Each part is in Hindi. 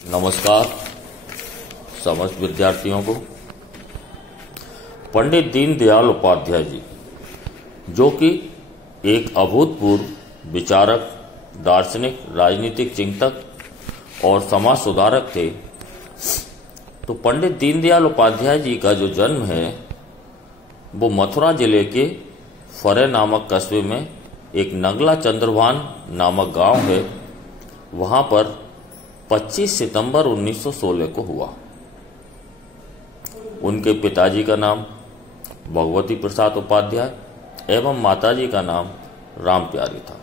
नमस्कार समस्त विद्यार्थियों को। पंडित दीनदयाल उपाध्याय जी, जो कि एक अभूतपूर्व विचारक, दार्शनिक, राजनीतिक चिंतक और समाज सुधारक थे। तो पंडित दीनदयाल उपाध्याय जी का जो जन्म है वो मथुरा जिले के फरे नामक कस्बे में एक नगला चंद्रभान नामक गांव है, वहां पर 25 सितंबर 1916 को हुआ। उनके पिताजी का नाम भगवती प्रसाद उपाध्याय एवं माताजी का नाम राम प्यारी था।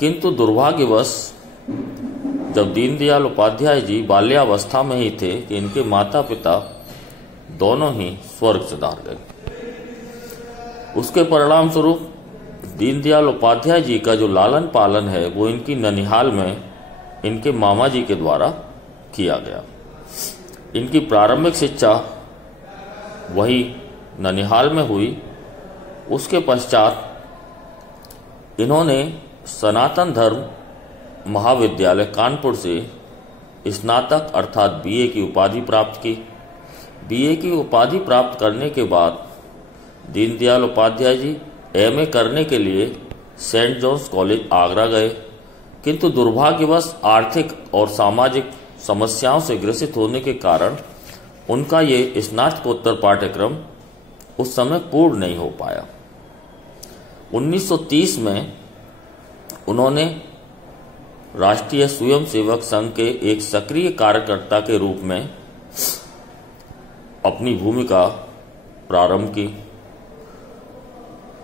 किंतु दुर्भाग्यवश जब दीनदयाल उपाध्याय जी बाल्यावस्था में ही थे कि इनके माता पिता दोनों ही स्वर्ग सिधार गए। उसके परिणाम स्वरूप दीनदयाल उपाध्याय जी का जो लालन पालन है वो इनकी ननिहाल में इनके मामा जी के द्वारा किया गया। इनकी प्रारंभिक शिक्षा वही ननिहाल में हुई। उसके पश्चात इन्होंने सनातन धर्म महाविद्यालय कानपुर से स्नातक अर्थात बीए की उपाधि प्राप्त की। बीए की उपाधि प्राप्त करने के बाद दीनदयाल उपाध्याय जी एमए करने के लिए सेंट जॉन्स कॉलेज आगरा गए, किंतु दुर्भाग्यवश आर्थिक और सामाजिक समस्याओं से ग्रसित होने के कारण उनका ये स्नातकोत्तर पाठ्यक्रम उस समय पूर्ण नहीं हो पाया। 1930 में उन्होंने राष्ट्रीय स्वयंसेवक संघ के एक सक्रिय कार्यकर्ता के रूप में अपनी भूमिका प्रारंभ की।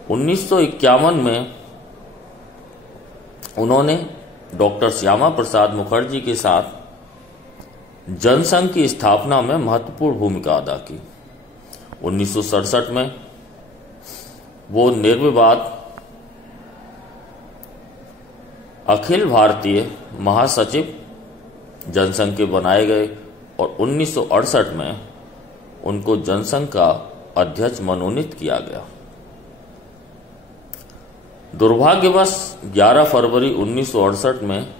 1951 में उन्होंने डॉक्टर श्यामा प्रसाद मुखर्जी के साथ जनसंघ की स्थापना में महत्वपूर्ण भूमिका अदा की। 1967 में वो निर्विवाद अखिल भारतीय महासचिव जनसंघ के बनाए गए और 1968 में उनको जनसंघ का अध्यक्ष मनोनीत किया गया। दुर्भाग्यवश 11 फरवरी 1968 में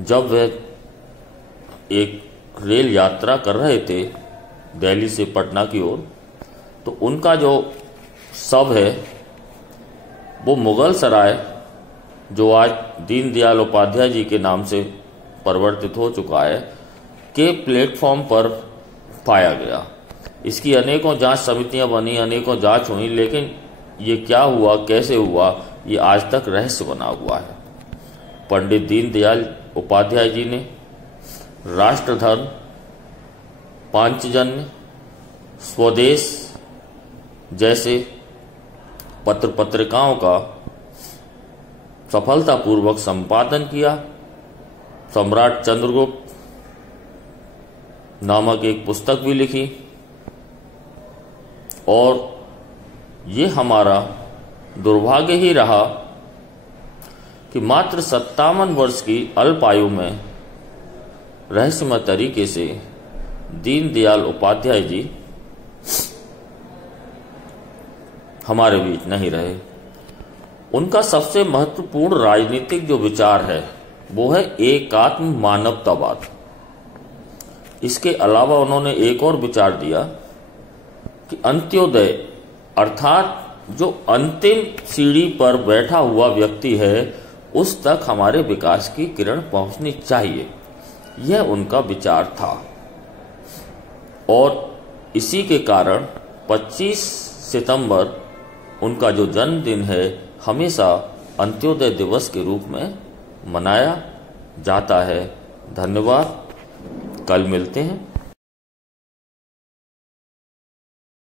जब वे एक रेल यात्रा कर रहे थे दिल्ली से पटना की ओर, तो उनका जो शव है वो मुगल सराय, जो आज दीनदयाल उपाध्याय जी के नाम से परिवर्तित हो चुका है, के प्लेटफॉर्म पर पाया गया। इसकी अनेकों जांच समितियां बनी, अनेकों जांच हुई, लेकिन ये क्या हुआ, कैसे हुआ, ये आज तक रहस्य बना हुआ है। पंडित दीनदयाल उपाध्याय जी ने राष्ट्रधर्म, पांचजन्य, स्वदेश जैसे पत्र पत्रिकाओं का सफलतापूर्वक संपादन किया। सम्राट चंद्रगुप्त नामक एक पुस्तक भी लिखी और ये हमारा दुर्भाग्य ही रहा कि मात्र 57 वर्ष की अल्प आयु में रहस्यमय तरीके से दीनदयाल उपाध्याय जी हमारे बीच नहीं रहे। उनका सबसे महत्वपूर्ण राजनीतिक जो विचार है वो है एकात्म मानवतावाद। इसके अलावा उन्होंने एक और विचार दिया कि अंत्योदय अर्थात जो अंतिम सीढ़ी पर बैठा हुआ व्यक्ति है उस तक हमारे विकास की किरण पहुंचनी चाहिए। यह उनका विचार था और इसी के कारण 25 सितंबर उनका जो जन्मदिन है हमेशा अंत्योदय दिवस के रूप में मनाया जाता है। धन्यवाद। कल मिलते हैं।